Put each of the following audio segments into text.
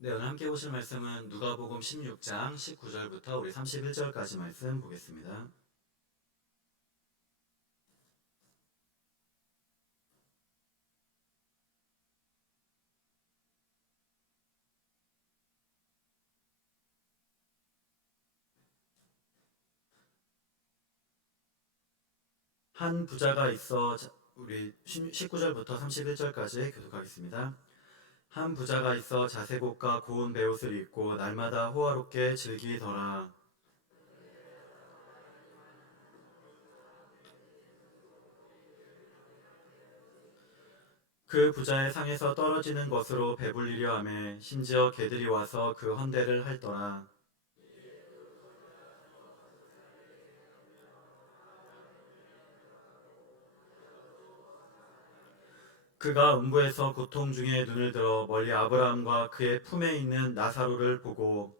네, 오늘 함께 보실 말씀은 누가복음 16장 19절부터 우리 31절까지 말씀 보겠습니다. 한 부자가 있어 우리 19절부터 31절까지 교독하겠습니다. 한 부자가 있어 자색옷과 고운 베옷을 입고 날마다 호화롭게 즐기더라. 그 부자의 상에서 떨어지는 것으로 배불리려 하며 심지어 개들이 와서 그 헌대를 핥더라. 그가 음부에서 고통 중에 눈을 들어 멀리 아브라함과 그의 품에 있는 나사로를 보고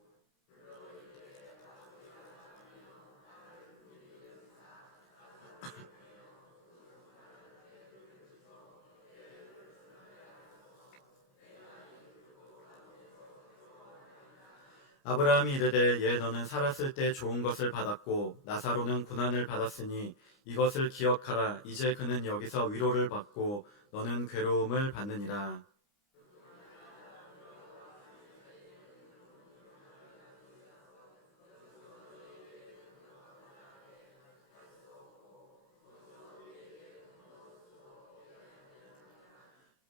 아브라함이 이르되 얘 너는 살았을 때 좋은 것을 받았고 나사로는 고난을 받았으니 이것을 기억하라. 이제 그는 여기서 위로를 받고 너는 괴로움을 받느니라.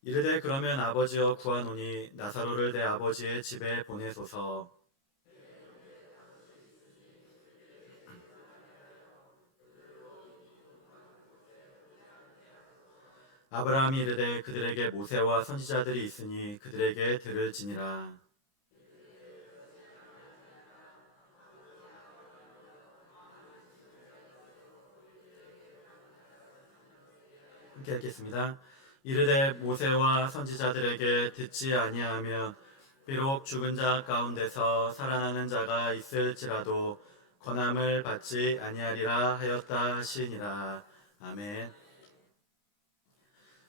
이르되 그러면 아버지여 구하노니 나사로를 내 아버지의 집에 보내소서. 아브라함이 이르되 그들에게 모세와 선지자들이 있으니 그들에게 들을지니라. 함께 읽겠습니다. 이르되 모세와 선지자들에게 듣지 아니하면 비록 죽은 자 가운데서 살아나는 자가 있을지라도 권함을 받지 아니하리라 하였다 하시니라. 아멘.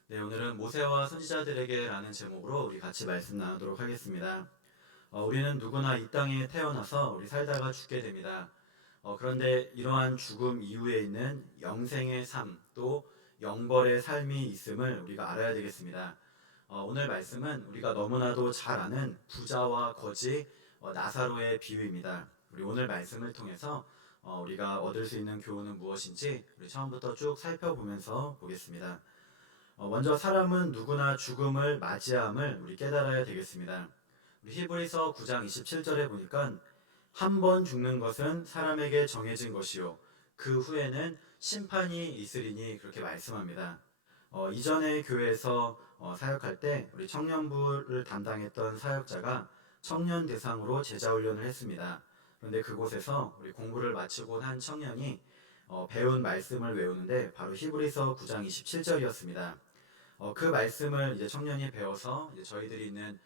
네, 오늘은 모세와 선지자들에게라는 제목으로 우리 같이 말씀 나누도록 하겠습니다. 우리는 누구나 이 땅에 태어나서 우리 살다가 죽게 됩니다. 그런데 이러한 죽음 이후에 있는 영생의 삶, 또 영벌의 삶이 있음을 우리가 알아야 되겠습니다. 오늘 말씀은 우리가 너무나도 잘 아는 부자와 거지 나사로의 비유입니다. 우리 오늘 말씀을 통해서 우리가 얻을 수 있는 교훈은 무엇인지 우리 처음부터 쭉 살펴보면서 보겠습니다. 먼저 사람은 누구나 죽음을 맞이함을 우리 깨달아야 되겠습니다. 우리 히브리서 9장 27절에 보니까 한 번 죽는 것은 사람에게 정해진 것이요 그 후에는 심판이 있으리니 그렇게 말씀합니다. 이전에 교회에서 사역할 때 우리 청년부를 담당했던 사역자가 청년 대상으로 제자 훈련을 했습니다. 그런데 그곳에서 우리 공부를 마치고 한 청년이 배운 말씀을 외우는데 바로 히브리서 9장 27절이었습니다. 그 말씀을 이제 청년이 배워서 이제 저희들이 있는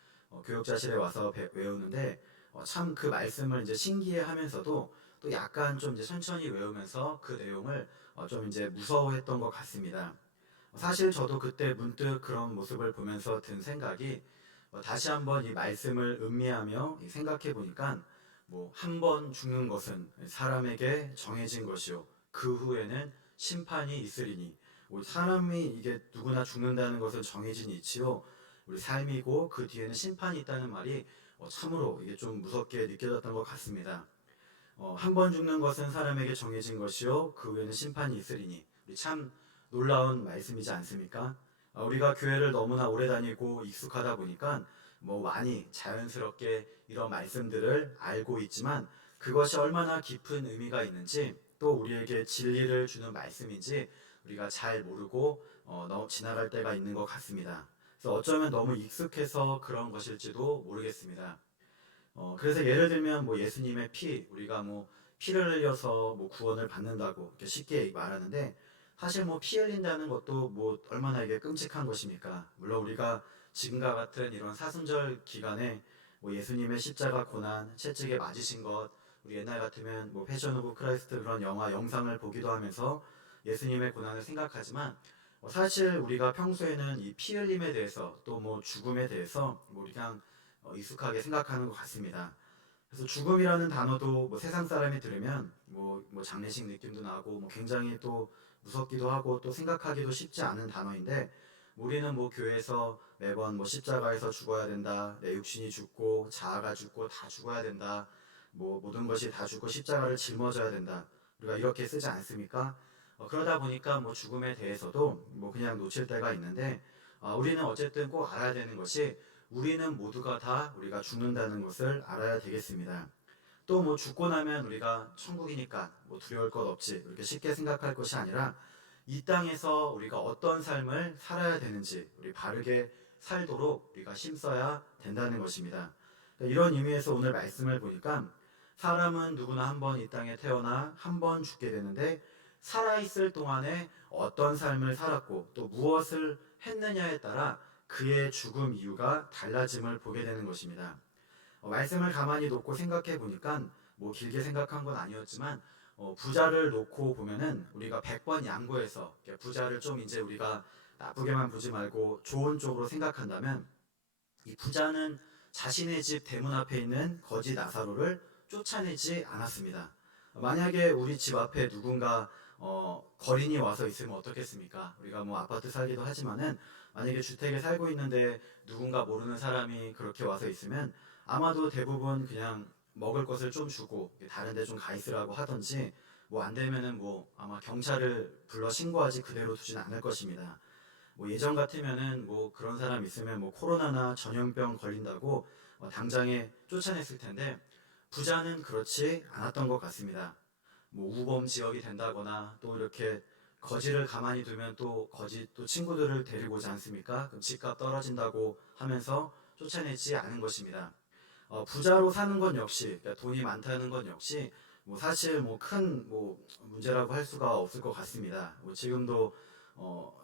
교육자실에 와서 외우는데 참 그 말씀을 이제 신기해하면서도 또 약간 좀 이제 천천히 외우면서 그 내용을 좀 이제 무서워했던 것 같습니다. 사실 저도 그때 문득 그런 모습을 보면서 든 생각이 다시 한번 이 말씀을 음미하며 생각해 보니까 뭐 한 번 죽는 것은 사람에게 정해진 것이요 그 후에는 심판이 있으리니 우리 사람이 이게 누구나 죽는다는 것은 정해진 이치요 우리 삶이고 그 뒤에는 심판이 있다는 말이 참으로 이게 좀 무섭게 느껴졌던 것 같습니다. 한 번 죽는 것은 사람에게 정해진 것이요 그 후에는 심판이 있으리니 우리 참 놀라운 말씀이지 않습니까? 우리가 교회를 너무나 오래 다니고 익숙하다 보니까 뭐 많이 자연스럽게 이런 말씀들을 알고 있지만 그것이 얼마나 깊은 의미가 있는지 또 우리에게 진리를 주는 말씀인지 우리가 잘 모르고 지나갈 때가 있는 것 같습니다. 그래서 어쩌면 너무 익숙해서 그런 것일지도 모르겠습니다. 그래서 예를 들면 뭐 예수님의 피, 우리가 뭐 피를 흘려서 뭐 구원을 받는다고 이렇게 쉽게 말하는데 사실 뭐 피 흘린다는 것도 뭐 얼마나 이게 끔찍한 것입니까? 물론 우리가 지금과 같은 이런 사순절 기간에 뭐 예수님의 십자가 고난, 채찍에 맞으신 것, 우리 옛날 같으면 뭐 패션 오브 크라이스트 그런 영화 영상을 보기도 하면서 예수님의 고난을 생각하지만 사실 우리가 평소에는 이 피 흘림에 대해서 또 뭐 죽음에 대해서 뭐 그냥 익숙하게 생각하는 것 같습니다. 그래서 죽음이라는 단어도 뭐 세상 사람이 들으면 뭐 장례식 느낌도 나고 뭐 굉장히 또 무섭기도 하고 또 생각하기도 쉽지 않은 단어인데, 우리는 뭐 교회에서 매번 뭐 십자가에서 죽어야 된다, 내 육신이 죽고 자아가 죽고 다 죽어야 된다, 뭐 모든 것이 다 죽고 십자가를 짊어져야 된다, 우리가 이렇게 쓰지 않습니까? 그러다 보니까 뭐 죽음에 대해서도 뭐 그냥 놓칠 때가 있는데, 우리는 어쨌든 꼭 알아야 되는 것이, 우리는 모두가 다 우리가 죽는다는 것을 알아야 되겠습니다. 또 뭐 죽고 나면 우리가 천국이니까 뭐 두려울 것 없지, 이렇게 쉽게 생각할 것이 아니라, 이 땅에서 우리가 어떤 삶을 살아야 되는지 우리 바르게 살도록 우리가 힘써야 된다는 것입니다. 이런 의미에서 오늘 말씀을 보니까, 사람은 누구나 한 번 이 땅에 태어나 한 번 죽게 되는데, 살아있을 동안에 어떤 삶을 살았고 또 무엇을 했느냐에 따라 그의 죽음 이유가 달라짐을 보게 되는 것입니다. 말씀을 가만히 놓고 생각해 보니까, 뭐 길게 생각한 건 아니었지만, 부자를 놓고 보면은 우리가 100번 양보해서 부자를 좀 이제 우리가 나쁘게만 보지 말고 좋은 쪽으로 생각한다면, 이 부자는 자신의 집 대문 앞에 있는 거지 나사로를 쫓아내지 않았습니다. 만약에 우리 집 앞에 누군가 거린이 와서 있으면 어떻겠습니까? 우리가 뭐 아파트 살기도 하지만은, 만약에 주택에 살고 있는데 누군가 모르는 사람이 그렇게 와서 있으면 아마도 대부분 그냥 먹을 것을 좀 주고 다른 데 좀 가 있으라고 하던지, 뭐 안 되면은 뭐 아마 경찰을 불러 신고하지 그대로 두진 않을 것입니다. 뭐 예전 같으면은 뭐 그런 사람 있으면 뭐 코로나나 전염병 걸린다고 당장에 쫓아냈을 텐데, 부자는 그렇지 않았던 것 같습니다. 뭐 우범 지역이 된다거나 또 이렇게 거지를 가만히 두면 또 거지 또 친구들을 데리고 오지 않습니까? 그럼 집값 떨어진다고 하면서 쫓아내지 않은 것입니다. 부자로 사는 건 역시, 그러니까 돈이 많다는 건 역시 뭐 사실 뭐 큰 뭐 문제라고 할 수가 없을 것 같습니다. 뭐 지금도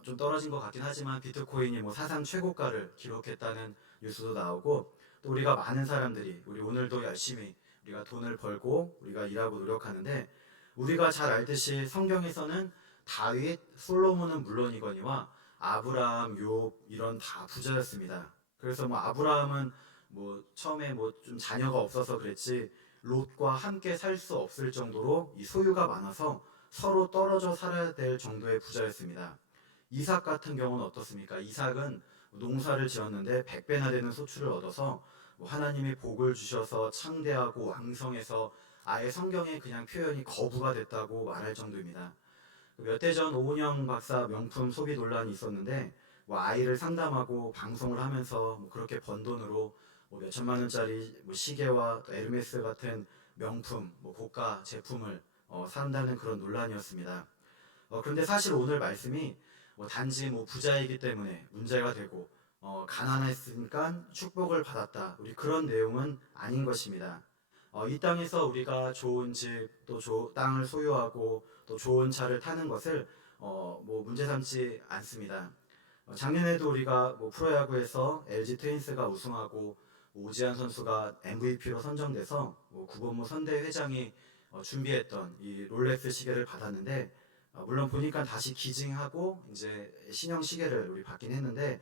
좀 떨어진 것 같긴 하지만 비트코인이 뭐 사상 최고가를 기록했다는 뉴스도 나오고, 또 우리가 많은 사람들이 우리 오늘도 열심히 우리가 돈을 벌고 우리가 일하고 노력하는데, 우리가 잘 알듯이 성경에서는 다윗, 솔로몬은 물론이거니와 아브라함, 욥 이런 다 부자였습니다. 그래서 뭐 아브라함은 뭐 처음에 뭐 좀 자녀가 없어서 그랬지, 롯과 함께 살 수 없을 정도로 이 소유가 많아서 서로 떨어져 살아야 될 정도의 부자였습니다. 이삭 같은 경우는 어떻습니까? 이삭은 농사를 지었는데 100배나 되는 소출을 얻어서 뭐 하나님이 복을 주셔서 창대하고 왕성해서 아예 성경에 그냥 표현이 거부가 됐다고 말할 정도입니다. 몇 해 전 오은영 박사 명품 소비 논란이 있었는데, 뭐 아이를 상담하고 방송을 하면서 뭐 그렇게 번 돈으로 뭐 몇천만 원짜리 뭐 시계와 또 에르메스 같은 명품 뭐 고가 제품을 산다는 그런 논란이었습니다. 그런데 사실 오늘 말씀이 뭐 단지 뭐 부자이기 때문에 문제가 되고 가난했으니까 축복을 받았다, 우리 그런 내용은 아닌 것입니다. 이 땅에서 우리가 좋은 집, 또 땅을 소유하고 또 좋은 차를 타는 것을 뭐 문제 삼지 않습니다. 작년에도 우리가 뭐 프로야구에서 LG 트윈스가 우승하고 오지환 선수가 MVP로 선정돼서 뭐 구본모 선대 회장이 준비했던 이 롤렉스 시계를 받았는데, 물론 보니까 다시 기증하고 이제 신형 시계를 우리 받긴 했는데,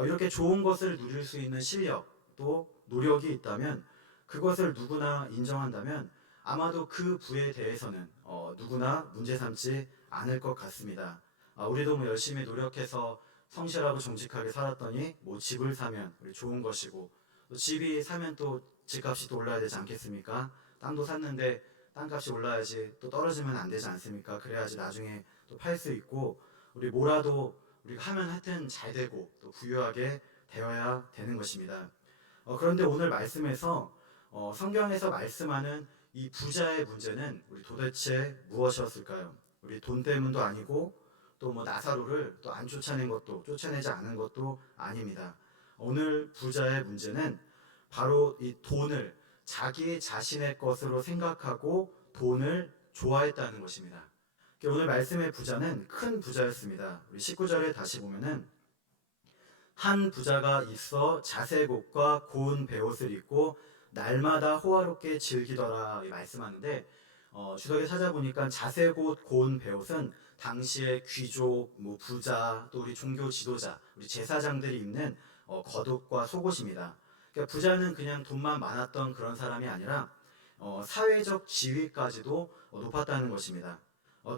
이렇게 좋은 것을 누릴 수 있는 실력 또 노력이 있다면, 그것을 누구나 인정한다면 아마도 그 부에 대해서는 누구나 문제 삼지 않을 것 같습니다. 우리도 뭐 열심히 노력해서 성실하고 정직하게 살았더니 뭐 집을 사면 우리 좋은 것이고, 또 집이 사면 또 집값이 또 올라야 되지 않겠습니까? 땅도 샀는데 땅값이 올라야지, 또 떨어지면 안 되지 않습니까? 그래야지 나중에 또 팔 수 있고, 우리 뭐라도 우리가 하면 하여튼 잘 되고 또 부유하게 되어야 되는 것입니다. 그런데 오늘 말씀에서 성경에서 말씀하는 이 부자의 문제는 우리 도대체 무엇이었을까요? 우리 돈 때문도 아니고 또 뭐 나사로를 또 안 쫓아낸 것도 쫓아내지 않은 것도 아닙니다. 오늘 부자의 문제는 바로 이 돈을 자기 자신의 것으로 생각하고 돈을 좋아했다는 것입니다. 오늘 말씀의 부자는 큰 부자였습니다. 우리 19절에 다시 보면은, 한 부자가 있어 자색옷과 고운 베옷을 입고 날마다 호화롭게 즐기더라 말씀하는데, 주석에 찾아보니까 자색옷, 고운 베옷은 당시의 귀족, 뭐 부자, 또 우리 종교 지도자, 우리 제사장들이 입는 겉옷과 속옷입니다. 그러니까 부자는 그냥 돈만 많았던 그런 사람이 아니라 사회적 지위까지도 높았다는 것입니다.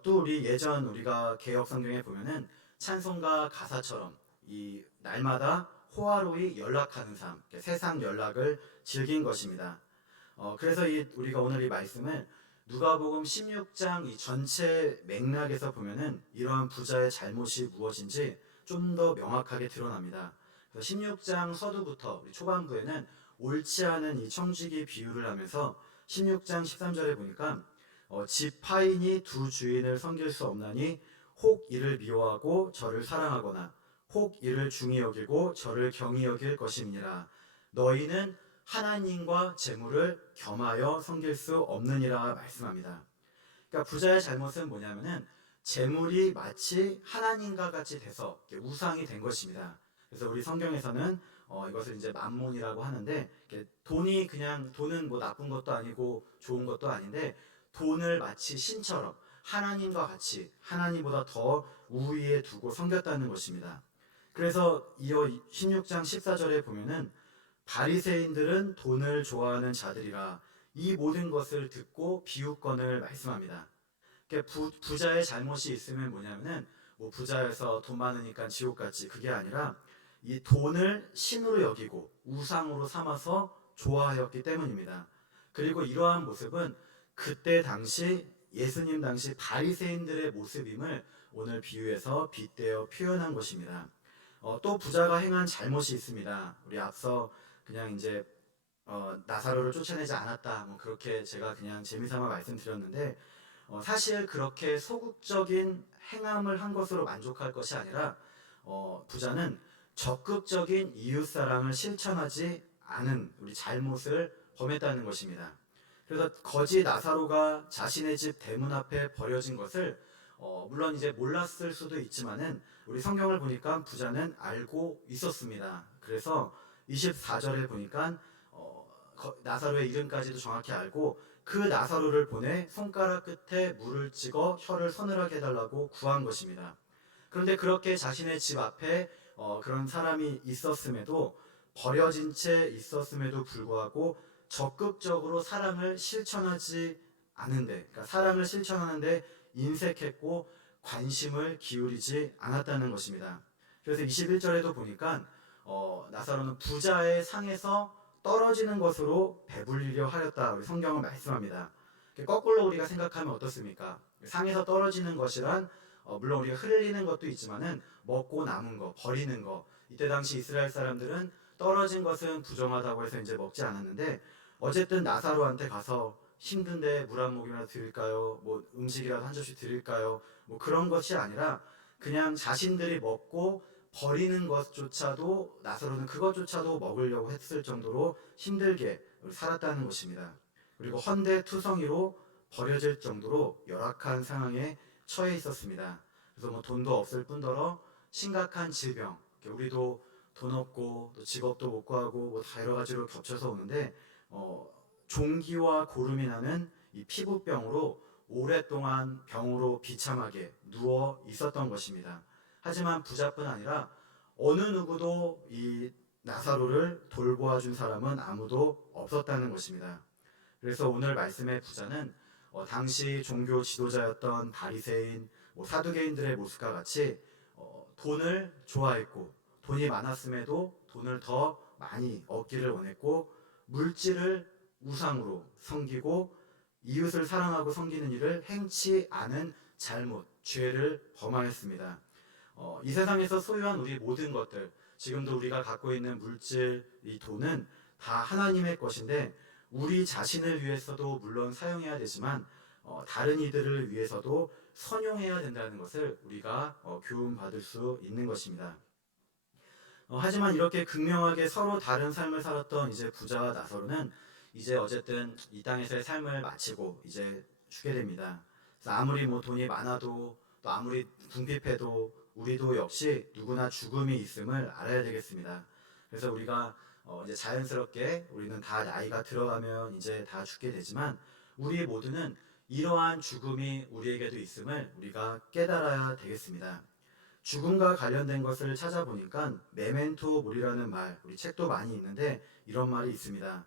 또 우리 예전 우리가 개역 성경에 보면은 찬송가 가사처럼 이 날마다 호화로이 연락하는 삶, 세상 연락을 즐긴 것입니다. 그래서 우리가 오늘 이 말씀을 누가복음 16장 이 전체 맥락에서 보면은 이러한 부자의 잘못이 무엇인지 좀 더 명확하게 드러납니다. 그래서 16장 서두부터 우리 초반부에는 옳지 않은 이 청지기 비유를 하면서 16장 13절에 보니까 집 파인이 두 주인을 섬길 수 없나니 혹 이를 미워하고 저를 사랑하거나 혹 이를 중히 여기고 저를 경히 여길 것임이니라. 너희는 하나님과 재물을 겸하여 섬길 수 없느니라 말씀합니다. 그러니까 부자의 잘못은 뭐냐면은 재물이 마치 하나님과 같이 돼서 우상이 된 것입니다. 그래서 우리 성경에서는 이것을 이제 만몬이라고 하는데, 돈은 뭐 나쁜 것도 아니고 좋은 것도 아닌데 돈을 마치 신처럼 하나님과 같이 하나님보다 더 우위에 두고 섬겼다는 것입니다. 그래서 이어 16장 14절에 보면은 바리새인들은 돈을 좋아하는 자들이라 이 모든 것을 듣고 비유권을 말씀합니다. 그러니까 부자의 잘못이 있으면 뭐냐면은 뭐 부자여서 돈 많으니까 지옥 같지, 그게 아니라 이 돈을 신으로 여기고 우상으로 삼아서 좋아하였기 때문입니다. 그리고 이러한 모습은 그때 당시 예수님 당시 바리새인들의 모습임을 오늘 비유에서 빗대어 표현한 것입니다. 또 부자가 행한 잘못이 있습니다. 우리 앞서 그냥 이제 나사로를 쫓아내지 않았다, 뭐 그렇게 제가 그냥 재미삼아 말씀드렸는데, 사실 그렇게 소극적인 행함을 한 것으로 만족할 것이 아니라 부자는 적극적인 이웃사랑을 실천하지 않은 우리 잘못을 범했다는 것입니다. 그래서 거지 나사로가 자신의 집 대문 앞에 버려진 것을 물론 이제 몰랐을 수도 있지만은 우리 성경을 보니까 부자는 알고 있었습니다. 그래서 24절에 보니까 나사로의 이름까지도 정확히 알고 그 나사로를 보내 손가락 끝에 물을 찍어 혀를 서늘하게 해달라고 구한 것입니다. 그런데 그렇게 자신의 집 앞에 그런 사람이 있었음에도, 버려진 채 있었음에도 불구하고 적극적으로 사랑을 실천하지 않은데, 그러니까 사랑을 실천하는데 인색했고 관심을 기울이지 않았다는 것입니다. 그래서 21절에도 보니까 나사로는 부자의 상에서 떨어지는 것으로 배불리려 하였다, 우리 성경은 말씀합니다. 거꾸로 우리가 생각하면 어떻습니까? 상에서 떨어지는 것이란 물론 우리가 흘리는 것도 있지만은 먹고 남은 거, 버리는 거. 이때 당시 이스라엘 사람들은 떨어진 것은 부정하다고 해서 이제 먹지 않았는데, 어쨌든 나사로한테 가서 힘든데 물 한 모금이라도 드릴까요? 뭐 음식이라도 한 접시 드릴까요? 뭐 그런 것이 아니라 그냥 자신들이 먹고 버리는 것조차도, 나사로는 그것조차도 먹으려고 했을 정도로 힘들게 살았다는 것입니다. 그리고 헌데투성이로 버려질 정도로 열악한 상황에 처해 있었습니다. 그래서 뭐 돈도 없을 뿐더러 심각한 질병, 우리도 돈 없고 또 직업도 못 구하고 뭐 다 여러 가지로 겹쳐서 오는데 종기와 고름이 나는 이 피부병으로 오랫동안 병으로 비참하게 누워 있었던 것입니다. 하지만 부자뿐 아니라 어느 누구도 이 나사로를 돌보아준 사람은 아무도 없었다는 것입니다. 그래서 오늘 말씀의 부자는 당시 종교 지도자였던 바리새인, 사두개인들의 모습과 같이 돈을 좋아했고 돈이 많았음에도 돈을 더 많이 얻기를 원했고 물질을 우상으로 섬기고 이웃을 사랑하고 섬기는 일을 행치 않은 잘못, 죄를 범하였습니다. 이 세상에서 소유한 우리 모든 것들, 지금도 우리가 갖고 있는 물질, 이 돈은 다 하나님의 것인데 우리 자신을 위해서도 물론 사용해야 되지만 다른 이들을 위해서도 선용해야 된다는 것을 우리가 교훈받을 수 있는 것입니다. 하지만 이렇게 극명하게 서로 다른 삶을 살았던 이제 부자와 나사로는 이제 어쨌든 이 땅에서의 삶을 마치고 이제 죽게 됩니다. 그래서 아무리 뭐 돈이 많아도 또 아무리 궁핍해도 우리도 역시 누구나 죽음이 있음을 알아야 되겠습니다. 그래서 우리가 이제 자연스럽게 우리는 다 나이가 들어가면 이제 다 죽게 되지만 우리 모두는 이러한 죽음이 우리에게도 있음을 우리가 깨달아야 되겠습니다. 죽음과 관련된 것을 찾아보니까 메멘토 모리라는 말, 우리 책도 많이 있는데 이런 말이 있습니다.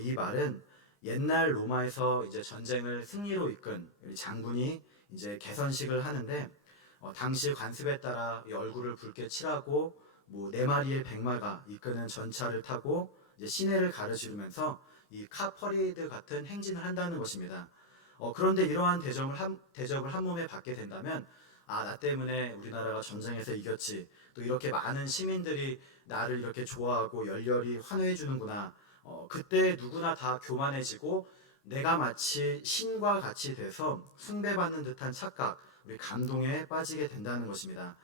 이 말은 옛날 로마에서 이제 전쟁을 승리로 이끈 장군이 이제 개선식을 하는데 당시 관습에 따라 이 얼굴을 붉게 칠하고 뭐 4마리의 백마가 이끄는 전차를 타고 이제 시내를 가르치면서 이 카퍼레이드 같은 행진을 한다는 것입니다. 그런데 이러한 대접을 한 몸에 받게 된다면 나 때문에 우리나라가 전쟁에서 이겼지. 또 이렇게 많은 시민들이 나를 이렇게 좋아하고 열렬히 환호해 주는구나. 그때 누구나 다 교만해지고 내가 마치 신과 같이 돼서 숭배받는 듯한 착각, 우리 감동에 빠지게 된다는 것입니다.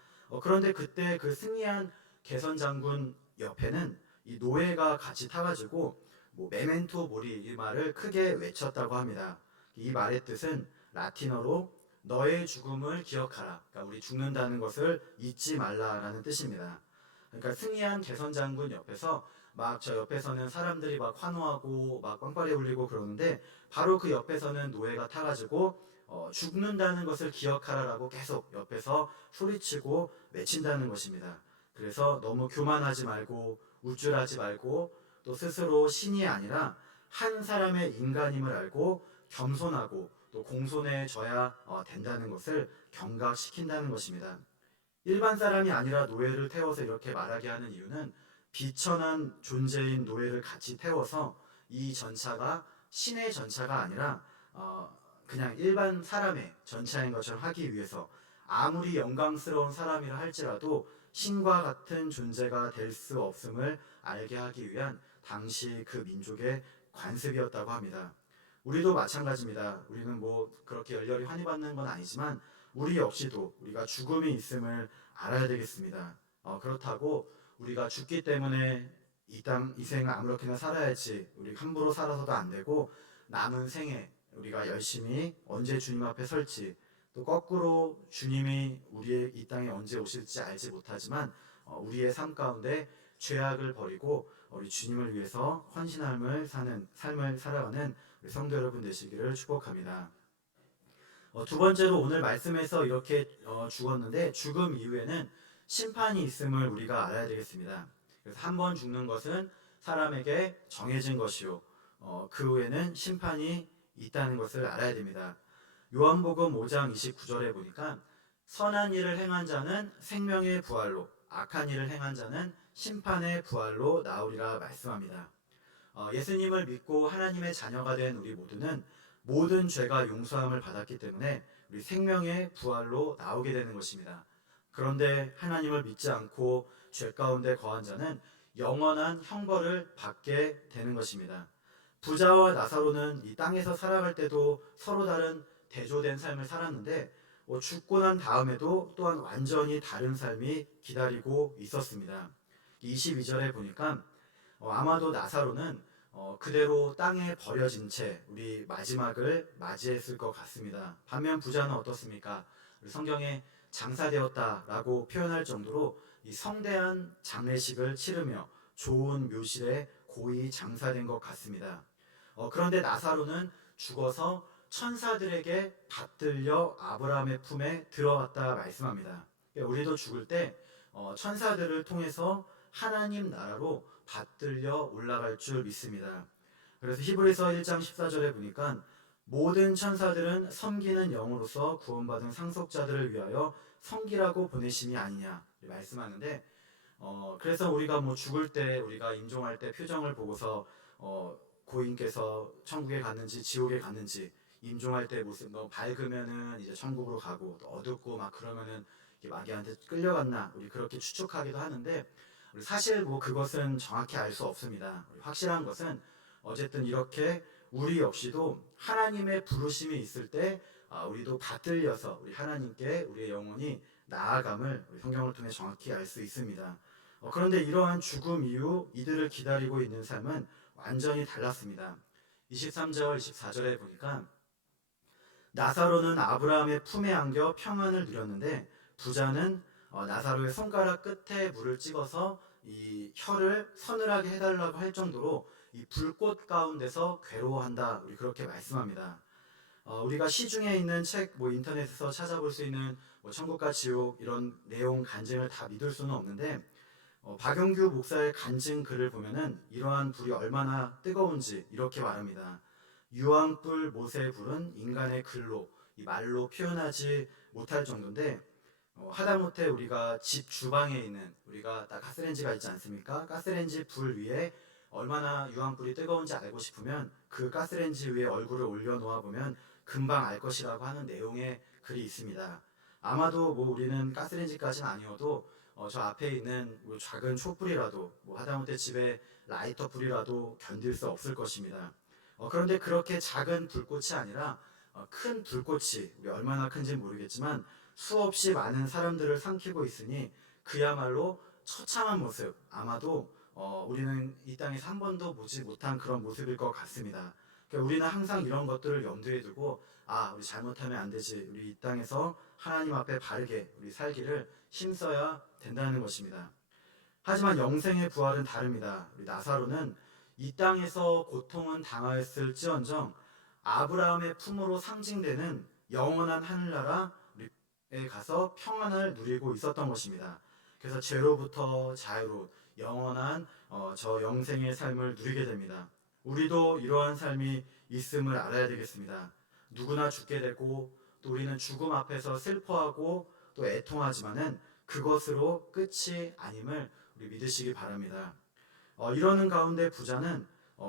그런데 그때 그 승리한 개선 장군 옆에는 이 노예가 같이 타가지고 뭐 메멘토 모리 이 말을 크게 외쳤다고 합니다. 이 말의 뜻은 라틴어로 너의 죽음을 기억하라. 그러니까 우리 죽는다는 것을 잊지 말라라는 뜻입니다. 그러니까 승리한 개선 장군 옆에서 막 저 옆에서는 사람들이 막 환호하고 막 꽝파리 울리고 그러는데 바로 그 옆에서는 노예가 타가지고 죽는다는 것을 기억하라라고 계속 옆에서 소리치고 외친다는 것입니다. 그래서 너무 교만하지 말고 우쭐하지 말고 또 스스로 신이 아니라 한 사람의 인간임을 알고 겸손하고 또 공손해져야 된다는 것을 경각시킨다는 것입니다. 일반 사람이 아니라 노예를 태워서 이렇게 말하게 하는 이유는 비천한 존재인 노예를 같이 태워서 이 전차가 신의 전차가 아니라 그냥 일반 사람의 전차인 것처럼 하기 위해서 아무리 영광스러운 사람이라 할지라도 신과 같은 존재가 될 수 없음을 알게 하기 위한 당시 그 민족의 관습이었다고 합니다. 우리도 마찬가지입니다. 우리는 뭐 그렇게 열렬히 환희받는 건 아니지만 우리 역시도 우리가 죽음이 있음을 알아야 되겠습니다. 그렇다고 우리가 죽기 때문에 이 생을 아무렇게나 살아야지 우리 함부로 살아서도 안 되고 남은 생에 우리가 열심히 언제 주님 앞에 설지 또 거꾸로 주님이 우리의 이 땅에 언제 오실지 알지 못하지만 우리의 삶 가운데 죄악을 버리고 우리 주님을 위해서 헌신함을 사는 삶을 살아가는 우리 성도 여러분 되시기를 축복합니다. 두 번째로 오늘 말씀에서 이렇게 죽었는데 죽음 이후에는 심판이 있음을 우리가 알아야 되겠습니다. 그래서 한 번 죽는 것은 사람에게 정해진 것이요 그 후에는 심판이 있다는 것을 알아야 됩니다. 요한복음 5장 29절에 보니까 선한 일을 행한 자는 생명의 부활로 악한 일을 행한 자는 심판의 부활로 나오리라 말씀합니다. 예수님을 믿고 하나님의 자녀가 된 우리 모두는 모든 죄가 용서함을 받았기 때문에 우리 생명의 부활로 나오게 되는 것입니다. 그런데 하나님을 믿지 않고 죄 가운데 거한 자는 영원한 형벌을 받게 되는 것입니다. 부자와 나사로는 이 땅에서 살아갈 때도 서로 다른 대조된 삶을 살았는데 죽고 난 다음에도 또한 완전히 다른 삶이 기다리고 있었습니다. 22절에 보니까 아마도 나사로는 그대로 땅에 버려진 채 우리 마지막을 맞이했을 것 같습니다. 반면 부자는 어떻습니까? 성경에 장사되었다라고 표현할 정도로 이 성대한 장례식을 치르며 좋은 묘실에 고이 장사된 것 같습니다. 그런데 나사로는 죽어서 천사들에게 받들려 아브라함의 품에 들어갔다 말씀합니다. 우리도 죽을 때 천사들을 통해서 하나님 나라로 받들려 올라갈 줄 믿습니다. 그래서 히브리서 1장 14절에 보니까 모든 천사들은 섬기는 영으로서 구원받은 상속자들을 위하여 섬기라고 보내심이 아니냐 말씀하는데 그래서 우리가 뭐 죽을 때 우리가 임종할 때 표정을 보고서 고인께서 천국에 갔는지 지옥에 갔는지 임종할 때 모습 너무 밝으면은 이제 천국으로 가고 또 어둡고 막 그러면은 마귀한테 끌려갔나 우리 그렇게 추측하기도 하는데 사실 뭐 그것은 정확히 알 수 없습니다. 확실한 것은 어쨌든 이렇게 우리 역시도 하나님의 부르심이 있을 때 우리도 받들려서 우리 하나님께 우리의 영혼이 나아감을 우리 성경을 통해 정확히 알 수 있습니다. 그런데 이러한 죽음 이후 이들을 기다리고 있는 삶은 완전히 달랐습니다. 23절, 24절에 보니까 나사로는 아브라함의 품에 안겨 평안을 누렸는데 부자는 나사로의 손가락 끝에 물을 찍어서 이 혀를 서늘하게 해달라고 할 정도로 이 불꽃 가운데서 괴로워한다. 우리 그렇게 말씀합니다. 우리가 시중에 있는 책, 인터넷에서 찾아볼 수 있는 천국과 지옥 이런 내용 간증을 다 믿을 수는 없는데 박용규 목사의 간증 글을 보면은 이러한 불이 얼마나 뜨거운지 이렇게 말합니다. 유황불 못의 불은 인간의 글로, 이 말로 표현하지 못할 정도인데 하다못해 우리가 집 주방에 있는 우리가 딱 가스레인지가 있지 않습니까? 가스레인지 불 위에 얼마나 유황불이 뜨거운지 알고 싶으면 그 가스레인지 위에 얼굴을 올려놓아 보면 금방 알 것이라고 하는 내용의 글이 있습니다. 아마도 우리는 가스레인지까지는 아니어도 저 앞에 있는 작은 촛불이라도 하다못해 집에 라이터 불이라도 견딜 수 없을 것입니다. 그런데 그렇게 작은 불꽃이 아니라 큰 불꽃이 우리 얼마나 큰지 모르겠지만 수없이 많은 사람들을 삼키고 있으니 그야말로 처참한 모습, 아마도 우리는 이 땅에서 한 번도 보지 못한 그런 모습일 것 같습니다. 그러니까 우리는 항상 이런 것들을 염두에 두고 우리 잘못하면 안 되지, 우리 이 땅에서 하나님 앞에 바르게 우리 살기를 힘써야 된다는 것입니다. 하지만 영생의 부활은 다릅니다. 우리 나사로는 이 땅에서 고통은 당하였을지언정 아브라함의 품으로 상징되는 영원한 하늘나라에 가서 평안을 누리고 있었던 것입니다. 그래서 죄로부터 자유로 영원한 저 영생의 삶을 누리게 됩니다. 우리도 이러한 삶이 있음을 알아야 되겠습니다. 누구나 죽게 되고 또 우리는 죽음 앞에서 슬퍼하고 또 애통하지만은 그것으로 끝이 아님을 우리 믿으시기 바랍니다. 이러는 가운데 부자는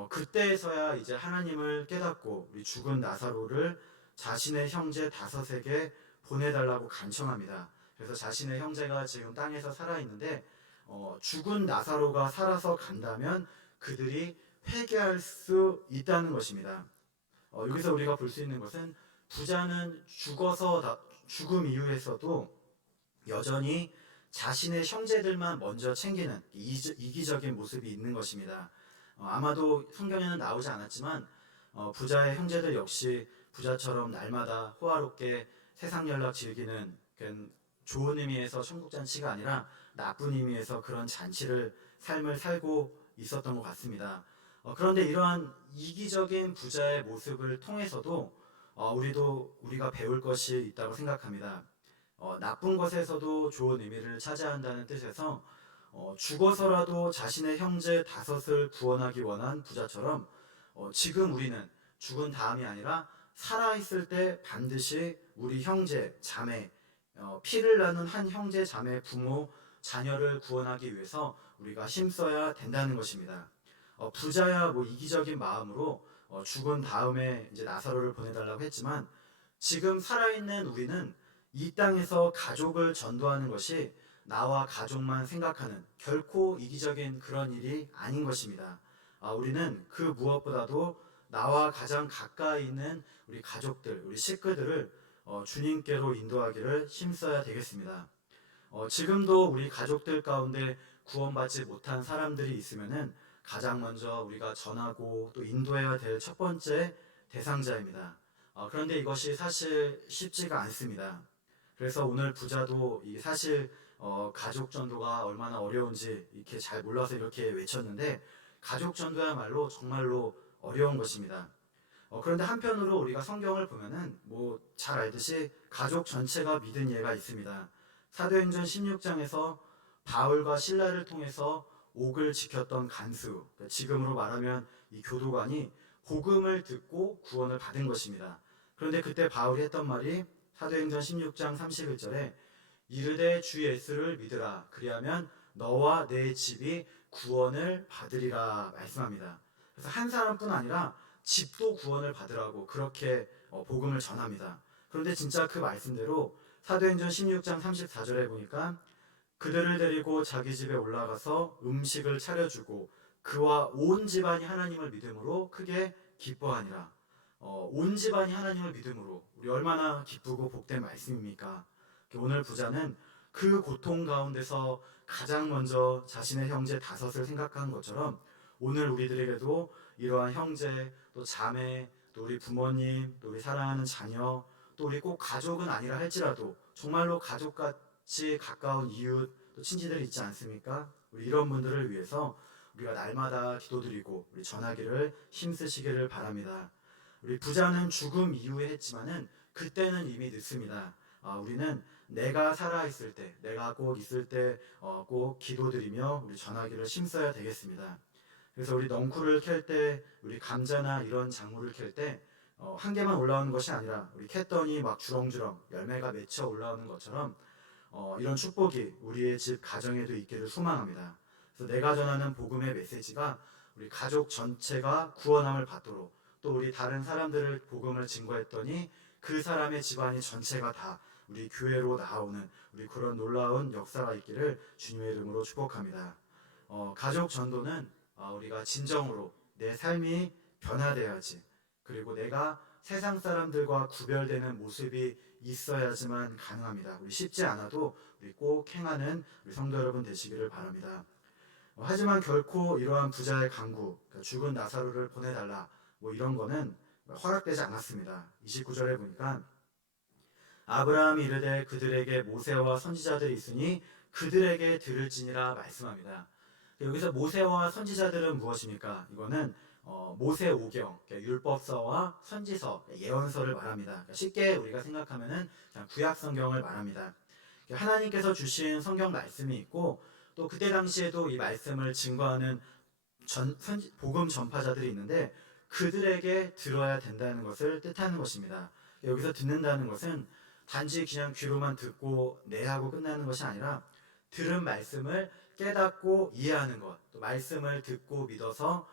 그때에서야 이제 하나님을 깨닫고 우리 죽은 나사로를 자신의 형제 5에게 보내달라고 간청합니다. 그래서 자신의 형제가 지금 땅에서 살아있는데 죽은 나사로가 살아서 간다면 그들이 회개할 수 있다는 것입니다. 여기서 우리가 볼 수 있는 것은 부자는 죽음 이후에서도 여전히 자신의 형제들만 먼저 챙기는 이기적인 모습이 있는 것입니다. 아마도 성경에는 나오지 않았지만 부자의 형제들 역시 부자처럼 날마다 호화롭게 세상 연락 즐기는 좋은 의미에서 천국잔치가 아니라 나쁜 의미에서 그런 삶을 살고 있었던 것 같습니다. 그런데 이러한 이기적인 부자의 모습을 통해서도 우리가 배울 것이 있다고 생각합니다. 나쁜 것에서도 좋은 의미를 차지한다는 뜻에서 죽어서라도 자신의 형제 5을 구원하기 원한 부자처럼 지금 우리는 죽은 다음이 아니라 살아있을 때 반드시 우리 형제, 자매, 피를 나눈 한 형제, 자매, 부모, 자녀를 구원하기 위해서 우리가 힘써야 된다는 것입니다. 부자야 이기적인 마음으로 죽은 다음에 이제 나사로를 보내달라고 했지만 지금 살아있는 우리는 이 땅에서 가족을 전도하는 것이 나와 가족만 생각하는 결코 이기적인 그런 일이 아닌 것입니다. 우리는 그 무엇보다도 나와 가장 가까이 있는 우리 가족들, 우리 식구들을 주님께로 인도하기를 힘써야 되겠습니다. 지금도 우리 가족들 가운데 구원받지 못한 사람들이 있으면은 가장 먼저 우리가 전하고 또 인도해야 될 첫 번째 대상자입니다. 그런데 이것이 사실 쉽지가 않습니다. 그래서 오늘 부자도 사실 가족 전도가 얼마나 어려운지 이렇게 잘 몰라서 이렇게 외쳤는데 가족 전도야말로 정말로 어려운 것입니다. 그런데 한편으로 우리가 성경을 보면은 잘 알듯이 가족 전체가 믿은 예가 있습니다. 사도행전 16장에서 바울과 실라를 통해서 옥을 지켰던 간수, 지금으로 말하면 이 교도관이 복음을 듣고 구원을 받은 것입니다. 그런데 그때 바울이 했던 말이 사도행전 16장 31절에 이르되 주 예수를 믿으라 그리하면 너와 내 집이 구원을 받으리라 말씀합니다. 그래서 한 사람뿐 아니라 집도 구원을 받으라고 그렇게 복음을 전합니다. 그런데 진짜 그 말씀대로 사도행전 16장 34절에 보니까 그들을 데리고 자기 집에 올라가서 음식을 차려주고 그와 온 집안이 하나님을 믿음으로 크게 기뻐하니라. 온 집안이 하나님을 믿음으로 우리 얼마나 기쁘고 복된 말씀입니까? 오늘 부자는 그 고통 가운데서 가장 먼저 자신의 형제 5을 생각한 것처럼 오늘 우리들에게도 이러한 형제, 또 자매, 또 우리 부모님, 또 우리 사랑하는 자녀, 또 우리 꼭 가족은 아니라 할지라도 정말로 가족같이 가까운 이웃, 또 친지들이 있지 않습니까? 우리 이런 분들을 위해서 우리가 날마다 기도드리고 우리 전하기를 힘쓰시기를 바랍니다. 우리 부자는 죽음 이후에 했지만은 그때는 이미 늦습니다. 우리는 내가 살아 있을 때, 내가 꼭 있을 때 꼭 기도드리며 우리 전하기를 힘써야 되겠습니다. 그래서 우리 넝쿨을 캘 때, 우리 감자나 이런 작물을 캘 때 한 개만 올라오는 것이 아니라 우리 캤더니 막 주렁주렁 열매가 맺혀 올라오는 것처럼 이런 축복이 우리의 집 가정에도 있기를 소망합니다. 그래서 내가 전하는 복음의 메시지가 우리 가족 전체가 구원함을 받도록, 또 우리 다른 사람들을 복음을 증거했더니 그 사람의 집안이 전체가 다 우리 교회로 나오는 우리 그런 놀라운 역사가 있기를 주님의 이름으로 축복합니다. 가족 전도는 우리가 진정으로 내 삶이 변화되어야지, 그리고 내가 세상 사람들과 구별되는 모습이 있어야지만 가능합니다. 우리 쉽지 않아도 우리 꼭 행하는 우리 성도 여러분 되시기를 바랍니다. 하지만 결코 이러한 부자의 간구, 그러니까 죽은 나사로를 보내달라 뭐 이런 거는 허락되지 않았습니다. 29절에 보니까 아브라함이 이르되 그들에게 모세와 선지자들이 있으니 그들에게 들을지니라 말씀합니다. 여기서 모세와 선지자들은 무엇입니까? 이거는 모세오경, 그러니까 율법서와 선지서, 예언서를 말합니다. 그러니까 쉽게 우리가 생각하면은 그냥 구약 성경을 말합니다. 하나님께서 주신 성경 말씀이 있고, 또 그때 당시에도 이 말씀을 증거하는 복음 전파자들이 있는데 그들에게 들어야 된다는 것을 뜻하는 것입니다. 여기서 듣는다는 것은 단지 그냥 귀로만 듣고 내하고 끝나는 것이 아니라 들은 말씀을 깨닫고 이해하는 것, 또 말씀을 듣고 믿어서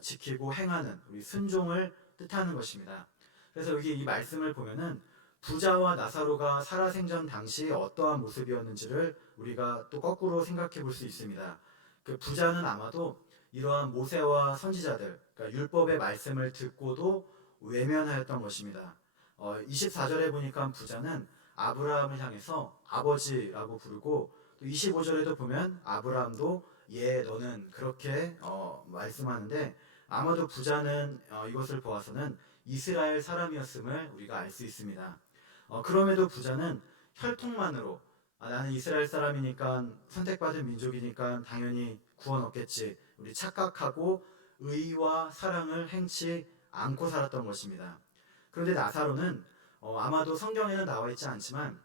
지키고 행하는 우리 순종을 뜻하는 것입니다. 그래서 여기 이 말씀을 보면은 부자와 나사로가 살아생전 당시 어떠한 모습이었는지를 우리가 또 거꾸로 생각해 볼 수 있습니다. 그 부자는 아마도 이러한 모세와 선지자들, 그러니까 율법의 말씀을 듣고도 외면하였던 것입니다. 24절에 보니까 부자는 아브라함을 향해서 아버지라고 부르고, 또 25절에도 보면 아브라함도 예 너는 그렇게 말씀하는데, 아마도 부자는 이것을 보아서는 이스라엘 사람이었음을 우리가 알 수 있습니다. 그럼에도 부자는 혈통만으로 나는 이스라엘 사람이니까, 선택받은 민족이니까 당연히 구원 얻겠지, 우리 착각하고 의와 사랑을 행치 않고 살았던 것입니다. 그런데 나사로는 아마도 성경에는 나와 있지 않지만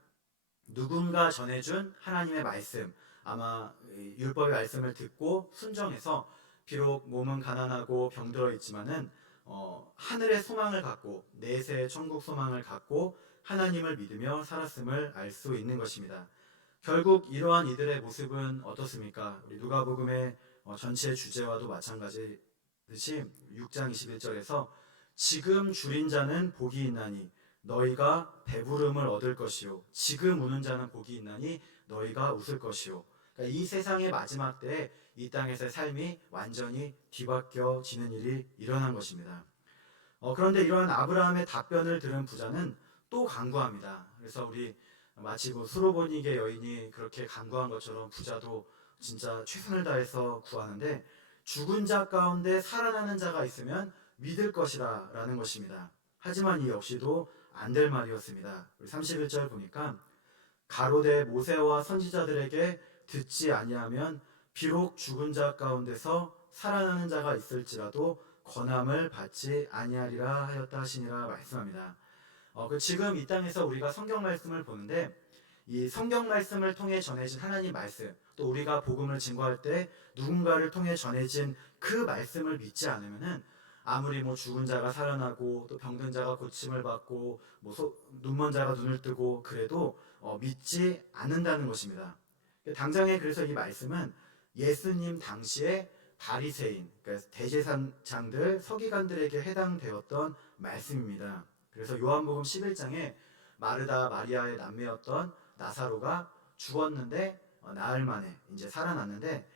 누군가 전해준 하나님의 말씀, 아마 율법의 말씀을 듣고 순종해서 비록 몸은 가난하고 병들어 있지만은 하늘의 소망을 갖고, 내세의 천국 소망을 갖고 하나님을 믿으며 살았음을 알 수 있는 것입니다. 결국 이러한 이들의 모습은 어떻습니까? 우리 누가복음의 전체 주제와도 마찬가지듯이 6장 21절에서 지금 줄인 자는 복이 있나니 너희가 배부름을 얻을 것이요, 지금 우는 자는 복이 있나니 너희가 웃을 것이요. 그러니까 이 세상의 마지막 때에 이 땅에서의 삶이 완전히 뒤바뀌어지는 일이 일어난 것입니다. 그런데 이러한 아브라함의 답변을 들은 부자는 또 간구합니다. 그래서 우리 마치 수로보니게 여인이 그렇게 간구한 것처럼 부자도 진짜 최선을 다해서 구하는데, 죽은 자 가운데 살아나는 자가 있으면 믿을 것이라 라는 것입니다. 하지만 이 역시도 안 될 말이었습니다. 우리 31절 보니까 가로되 모세와 선지자들에게 듣지 아니하면 비록 죽은 자 가운데서 살아나는 자가 있을지라도 권함을 받지 아니하리라 하였다 하시니라 말씀합니다. 지금 이 땅에서 우리가 성경 말씀을 보는데, 이 성경 말씀을 통해 전해진 하나님 말씀, 또 우리가 복음을 증거할 때 누군가를 통해 전해진 그 말씀을 믿지 않으면은 아무리 죽은 자가 살아나고 또 병든 자가 고침을 받고 눈먼 자가 눈을 뜨고 그래도 믿지 않는다는 것입니다. 당장에 그래서 이 말씀은 예수님 당시에 바리새인, 그러니까 대제사장들, 서기관들에게 해당되었던 말씀입니다. 그래서 요한복음 11장에 마르다 마리아의 남매였던 나사로가 죽었는데 나흘 만에 이제 살아났는데,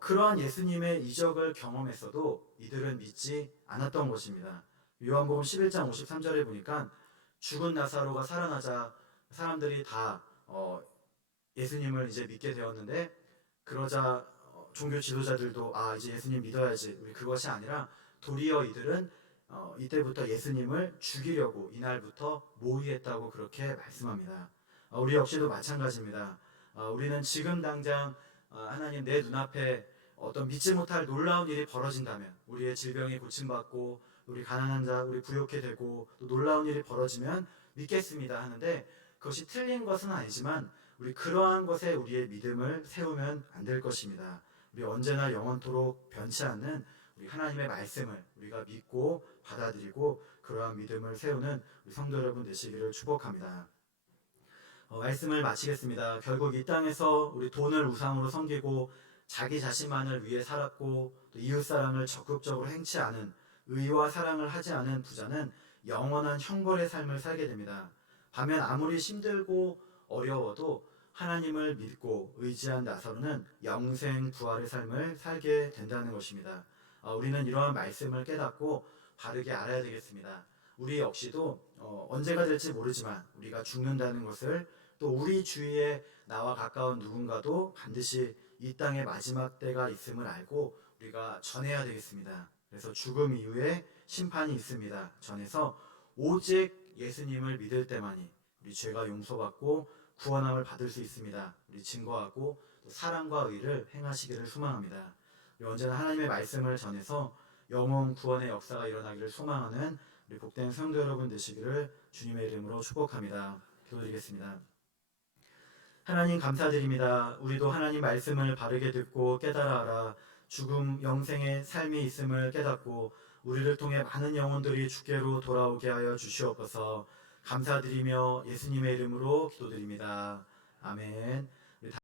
그러한 예수님의 이적을 경험했어도 이들은 믿지 않았던 것입니다. 요한복음 11장 53절에 보니까 죽은 나사로가 살아나자 사람들이 다 예수님을 이제 믿게 되었는데, 그러자 종교 지도자들도 이제 예수님 믿어야지, 우리 그것이 아니라 도리어 이들은 이때부터 예수님을 죽이려고 이날부터 모의했다고 그렇게 말씀합니다. 우리 역시도 마찬가지입니다. 우리는 지금 당장 하나님 내 눈앞에 어떤 믿지 못할 놀라운 일이 벌어진다면, 우리의 질병이 고침받고 우리 가난한 자, 우리 부욕해 되고 또 놀라운 일이 벌어지면 믿겠습니다 하는데 그것이 틀린 것은 아니지만 우리 그러한 것에 우리의 믿음을 세우면 안 될 것입니다. 우리 언제나 영원토록 변치 않는 우리 하나님의 말씀을 우리가 믿고 받아들이고 그러한 믿음을 세우는 우리 성도 여러분 되시기를 축복합니다. 말씀을 마치겠습니다. 결국 이 땅에서 우리 돈을 우상으로 섬기고 자기 자신만을 위해 살았고 또 이웃 사랑을 적극적으로 행치 않은 의와 사랑을 하지 않은 부자는 영원한 형벌의 삶을 살게 됩니다. 반면 아무리 힘들고 어려워도 하나님을 믿고 의지한 나사로는 영생 부활의 삶을 살게 된다는 것입니다. 우리는 이러한 말씀을 깨닫고 바르게 알아야 되겠습니다. 우리 역시도 언제가 될지 모르지만 우리가 죽는다는 것을 또 우리 주위에 나와 가까운 누군가도 반드시 이 땅의 마지막 때가 있음을 알고 우리가 전해야 되겠습니다. 그래서 죽음 이후에 심판이 있습니다. 전해서 오직 예수님을 믿을 때만이 우리 죄가 용서받고 구원함을 받을 수 있습니다. 우리 증거하고 또 사랑과 의를 행하시기를 소망합니다. 우리 언제나 하나님의 말씀을 전해서 영혼 구원의 역사가 일어나기를 소망하는 우리 복된 성도 여러분 되시기를 주님의 이름으로 축복합니다. 기도드리겠습니다. 하나님 감사드립니다. 우리도 하나님 말씀을 바르게 듣고 깨달아 알아 죽음 영생의 삶이 있음을 깨닫고 우리를 통해 많은 영혼들이 주께로 돌아오게 하여 주시옵소서. 감사드리며 예수님의 이름으로 기도드립니다. 아멘.